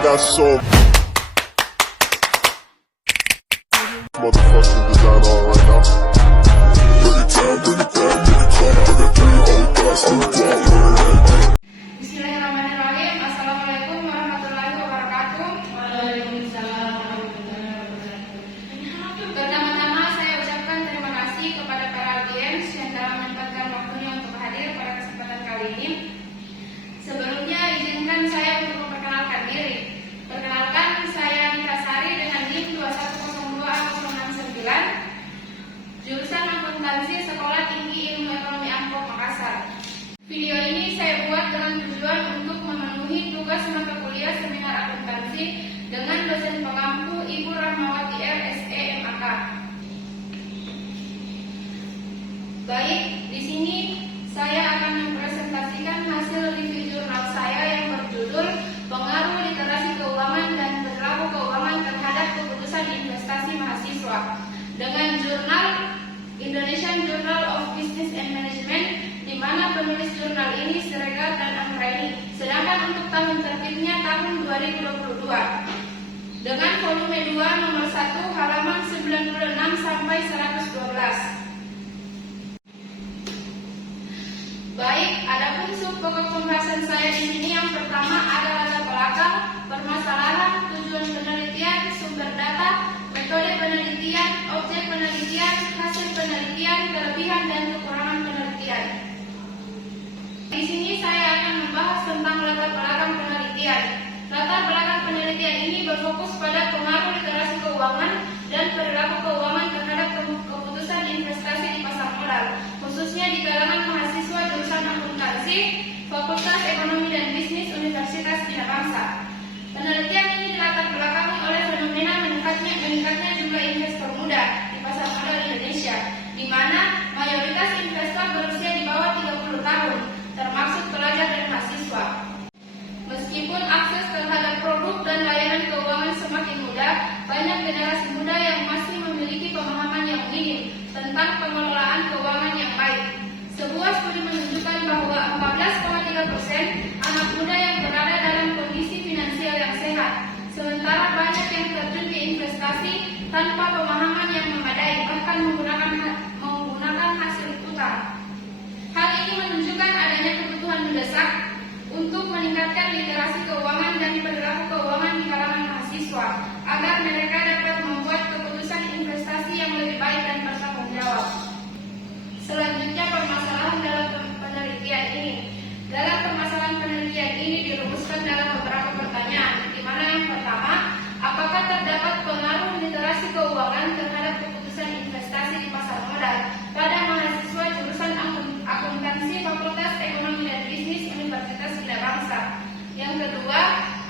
got so motherfucking design on right now. Bring it down, bring it down, bring it down. I got 3 old thoughts, new block. Bismillahirrahmanirrahim. Assalamualaikum warahmatullahi wabarakatuh. Waalaikumsalam warahmatullahi wabarakatuh. Pertama-tama saya ucapkan terima kasih kepada para audiens yang telah menyempatkan waktunya untuk hadir pada kesempatan kali ini. Sebelumnya izinkan saya untuk memperkenalkan diri. Perkenalkan, saya Nika Sari dengan NIM 2102069, jurusan akuntansi Sekolah Tinggi Ilmu Ekonomi Ampok, Makassar. Video ini saya buat dengan tujuan untuk memenuhi tugas mata kuliah seminar akuntansi dengan dosen pengampu Ibu Rahmawati R. SE, MAK. Baik, di sini saya akan mempresentasikan hasil review jurnal saya yang berjudul Pengaruh Literasi Keuangan dan Perilaku Keuangan Terhadap Keputusan Investasi Mahasiswa dengan jurnal Indonesian Journal of Business and Management, di mana penulis jurnal ini Siregar dan Anggraini, sedangkan untuk tahun terbitnya tahun 2022 dengan volume 2 nomor 1 halaman 96 sampai 112. Baik, adapun sub pokok pembahasan saya di sini yang pertama adalah latar belakang, permasalahan, tujuan penelitian, sumber data, metode penelitian, objek penelitian, hasil penelitian, kelebihan dan kekurangan penelitian. Di sini saya akan membahas tentang latar belakang penelitian. Latar belakang penelitian ini berfokus pada pengaruh literasi keuangan dan perilaku keuangan terhadap keputusan investasi di pasar modal, khususnya di kalangan mahasiswa jurusan akuntansi, Fakultas Ekonomi dan Bisnis Universitas Bina Bangsa. Penelitian ini dilatar belakangi oleh fenomena meningkatnya jumlah investor muda di pasar modal Indonesia, di mana mayoritas investor berusia di bawah 30 tahun, termasuk pelajar dan mahasiswa. Meskipun akses terhadap produk dan layanan keuangan semakin mudah, banyak generasi muda yang masih memiliki pemahaman yang minim tentang pengelolaan keuangan yang baik. Sebuah studi menunjukkan bahwa 14,3% anak muda yang berada dalam kondisi finansial yang sehat, sementara banyak yang terjun di investasi tanpa pemahaman yang memadai, bahkan menggunakan hasil utang. Hal ini menunjukkan adanya kebutuhan mendesak untuk meningkatkan literasi keuangan dan perilaku keuangan di kalangan mahasiswa agar mereka dapat membuat keputusan investasi yang lebih baik dan bertanggung jawab. Selanjutnya, permasalahan dalam penelitian ini. Dalam permasalahan penelitian ini dirumuskan dalam beberapa pertanyaan, di mana yang pertama, apakah terdapat pengaruh literasi keuangan terhadap keputusan investasi di pasar modal pada mahasiswa jurusan akuntansi Fakultas Ekonomi dan Bisnis Universitas Bina Bangsa? Yang kedua,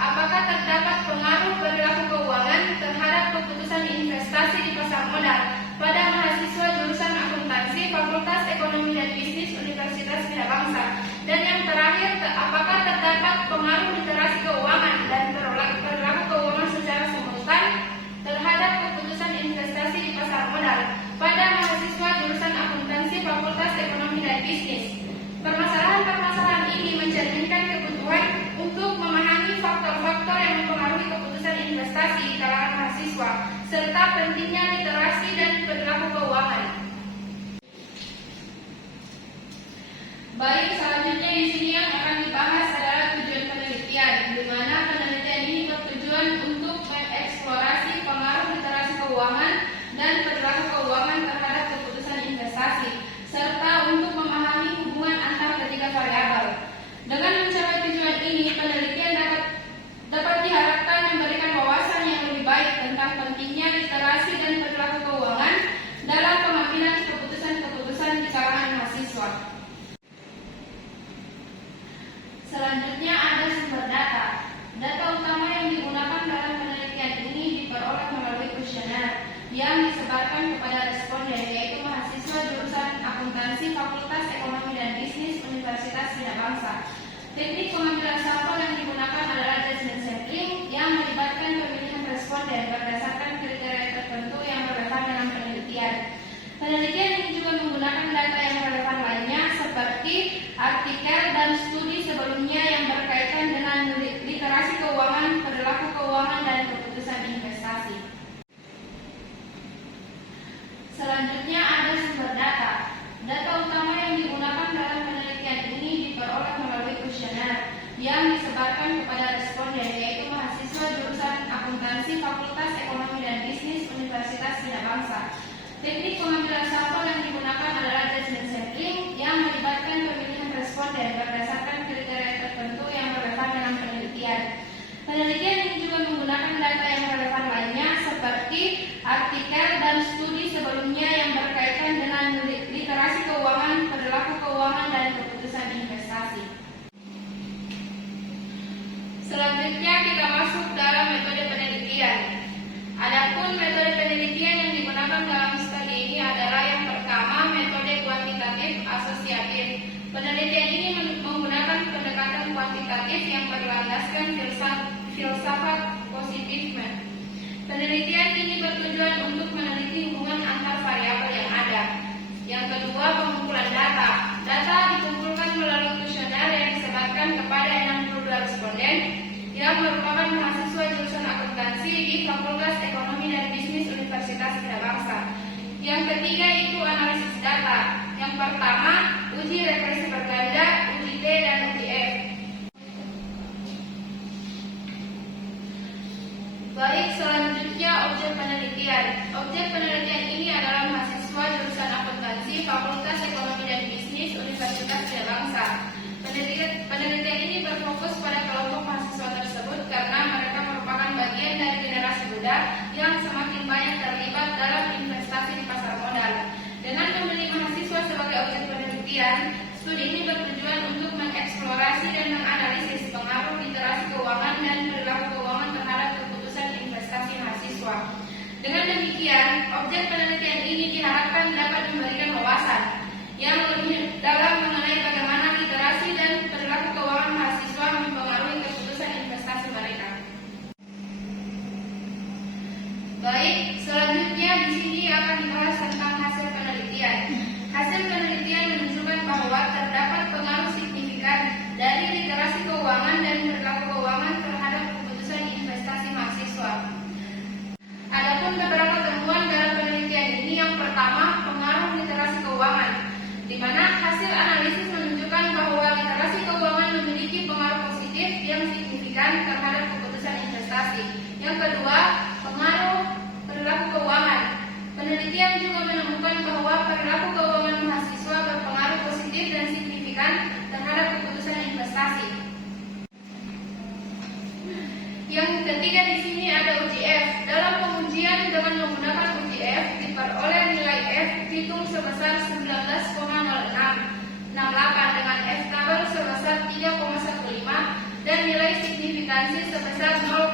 apakah terdapat pengaruh perilaku keuangan terhadap keputusan investasi di pasar modal pada mahasiswa jurusan akuntansi Fakultas Ekonomi dan Bisnis Universitas Bina Bangsa? Dan yang terakhir, apakah terdapat pengaruh literasi keuangan dan perilaku keuangan secara simultan terhadap keputusan investasi di pasar modal pada mahasiswa jurusan akuntansi Fakultas Ekonomi dan Bisnis? Permasalahan-permasalahan ini mencerminkan kebutuhan untuk memahami faktor-faktor yang mempengaruhi keputusan investasi di kalangan mahasiswa, serta pentingnya literasi dan perilaku keuangan. Baik, selanjutnya di sini yang akan dibahas adalah tujuan penelitian, di mana penelitian ini bertujuan untuk mengeksplorasi pengaruh literasi keuangan dan perilaku keuangan terhadap keputusan investasi, serta untuk memahami hubungan antara ketiga variabel. Dengan mencapai tujuan ini, penelitian dapat diharapkan memberikan wawasan yang lebih baik tentang pentingnya literasi dan perilaku keuangan dalam pengambilan keputusan-keputusan di kalangan mahasiswa. Selanjutnya ada sumber data. Data utama yang digunakan dalam penelitian ini diperoleh melalui kuesioner yang disebarkan kepada responden, yaitu mahasiswa jurusan akuntansi Fakultas Ekonomi dan Bisnis Universitas Bina Bangsa. Teknik pengambilan sampel yang digunakan adalah judgment sampling yang melibatkan pemilihan responden berdasarkan kriteria tertentu yang relevan dalam penelitian. Penelitian ini juga menggunakan data yang relevan lainnya seperti artikel dan studi sebelumnya yang berkaitan dengan literasi keuangan, perilaku Teknik pengambilan sampel yang digunakan adalah judgment sampling yang melibatkan pemilihan responden berdasarkan kriteria tertentu yang relevan dalam penelitian. Penelitian ini juga menggunakan data yang relevan lainnya seperti artikel dan studi sebelumnya yang berkaitan dengan literasi keuangan, perilaku keuangan, dan keputusan investasi. Selanjutnya kita masuk dalam metode penelitian. Adapun metode penelitian yang digunakan dalam studi ini adalah yang pertama, metode kuantitatif asosiatif. Penelitian ini menggunakan pendekatan kuantitatif yang berlandaskan filsafat positifisme. Penelitian ini bertujuan untuk meneliti hubungan antar variabel yang ada. Yang kedua, pengumpulan data. Data dikumpulkan melalui kuesioner yang disebarkan kepada 62 responden yang merupakan mahasiswa jurusan akuntansi di Fakultas Ekonomi dan Bisnis Universitas Bidabangsa. Yang ketiga itu analisis data. Yang pertama, uji regresi berganda, uji T dan uji F. Baik, selanjutnya objek penelitian. Objek penelitian ini adalah mahasiswa jurusan akuntansi Fakultas Ekonomi dan Bisnis Universitas Bidabangsa. Penelitian ini berfokus pada kelompok mahasiswa tersebut karena mereka merupakan bagian dari generasi muda yang semakin banyak terlibat dalam investasi di pasar modal. Dengan memilih mahasiswa sebagai objek penelitian, studi ini bertujuan untuk mengeksplorasi dan menganalisis pengaruh literasi keuangan dan perilaku keuangan terhadap keputusan investasi mahasiswa. Dengan demikian, objek penelitian ini diharapkan dapat memberikan wawasan yang lebih dalam mengenai bagaimana literasi dan perilaku keuangan mahasiswa mempengaruhi keputusan investasi mereka. Baik, selanjutnya di sini akan dibahas tentang hasil penelitian. Hasil penelitian menunjukkan bahwa terdapat pengaruh signifikan dari literasi keuangan dan perilaku keuangan terhadap keputusan investasi mahasiswa. Adapun beberapa temuan dalam penelitian ini, yang pertama, pengaruh literasi keuangan, di mana hasil analisis menunjukkan bahwa literasi keuangan memiliki pengaruh positif yang signifikan terhadap keputusan investasi. Yang kedua, pengaruh perilaku keuangan. Penelitian juga menemukan bahwa perilaku keuangan mahasiswa berpengaruh positif dan signifikan terhadap keputusan investasi. Yang ketiga di sini ada uji F. Dalam pengujian dengan menggunakan uji F, diperoleh nilai F hitung sebesar 19,0668 dengan F tabel sebesar 3,15 dan nilai signifikansi sebesar 0,00.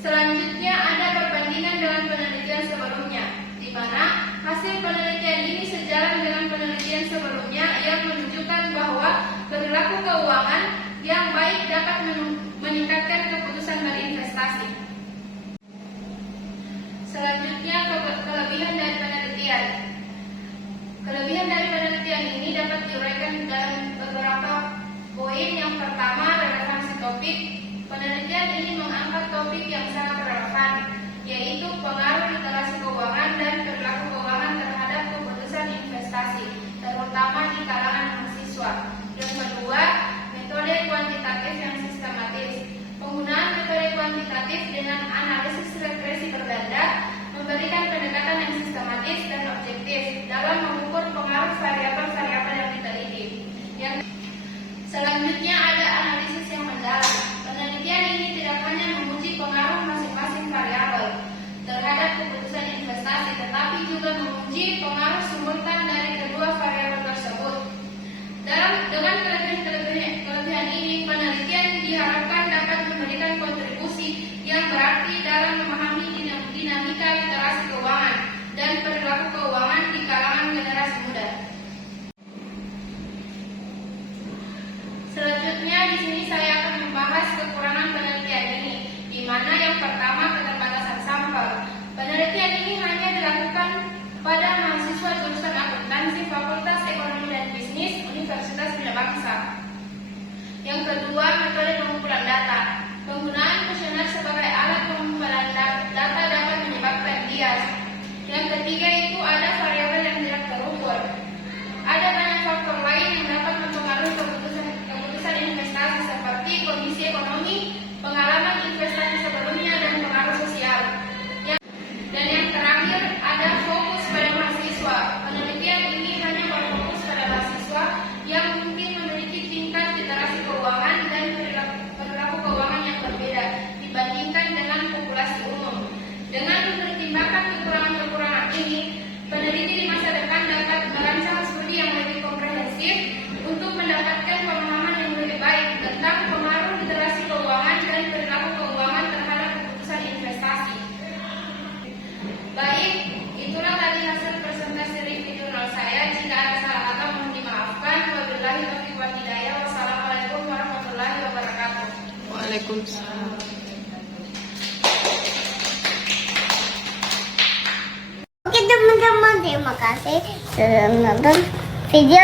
Selanjutnya ada perbandingan dengan penelitian sebelumnya, di mana hasil penelitian ini sejalan dengan penelitian sebelumnya yang menunjukkan bahwa perilaku keuangan yang baik dapat meningkatkan keputusan berinvestasi. Selanjutnya, kelebihan dari penelitian. Kelebihan dari penelitian ini dapat diuraikan dalam beberapa poin. Yang pertama, relevansi topik. Penelitian ini mengangkat topik yang sangat relevan, yaitu pengaruh literasi keuangan dan perilaku keuangan terhadap keputusan investasi, terutama di kalangan mahasiswa. Yang kedua, metode kuantitatif yang sistematis. Penggunaan metode kuantitatif dengan analisis regresi berganda memberikan pendekatan yang sistematis dan objektif dalam mengukur pengaruh variabel-variabel yang diteliti. Selanjutnya ada analisis yang mendalam. Penelitian ini tidak hanya menguji pengaruh masing-masing variabel terhadap keputusan investasi, tetapi juga menguji pengaruh simultan dari kedua variabel tersebut. Dengan kelebihan ini, penelitian diharapkan dapat memberikan kontribusi yang berarti dalam memahami dinamika literasi keuangan dan perilaku keuangan di kalangan generasi muda. Selanjutnya di sini saya akan membahas kekurangan penelitian ini, di mana yang pertama, keterbatasan sampel. Penelitian ini hanya dilakukan pada mahasiswa jurusan akuntansi Fakultas Ekonomi dan Bisnis Universitas Bidabangsa. Yang kedua, metode pengumpulan data. Penggunaan kuesioner sebagai alat pengumpulan data dapat menyebabkan bias. Yang ketiga itu ada variabel yang tidak terukur. Ada banyak faktor lain yang dapat mempengaruhi keputusan investasi seperti kondisi ekonomi, pengalaman investasi sebelumnya, dan pengaruh sosial. Dan yang terakhir ada Waalaikumsalam. Oke teman-teman, terima kasih sudah menonton video